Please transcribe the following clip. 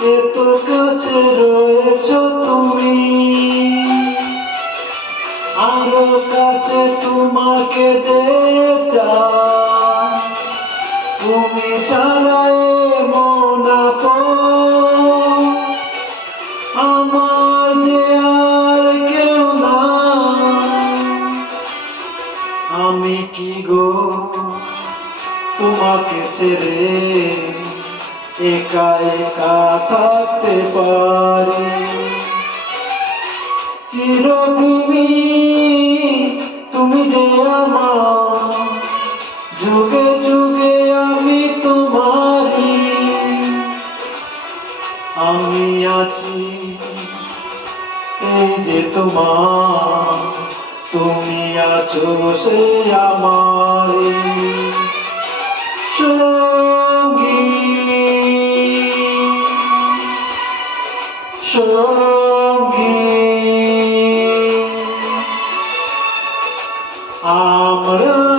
এত কাছে রয়েছ তুমি। আরও কাছে তোমাকে যে তুমি ছাড়াই মন আমার যে আর নাই। আমি কি গো তোমাকে ছেড়ে একা একা থাকতে পারি। চিরদিনই তুমি যে আমার, যুগে যুগে আমি তোমারি আমি আছি এই যে তোমার, তুমি আছো সে আমারি সঙ্গী। আমরা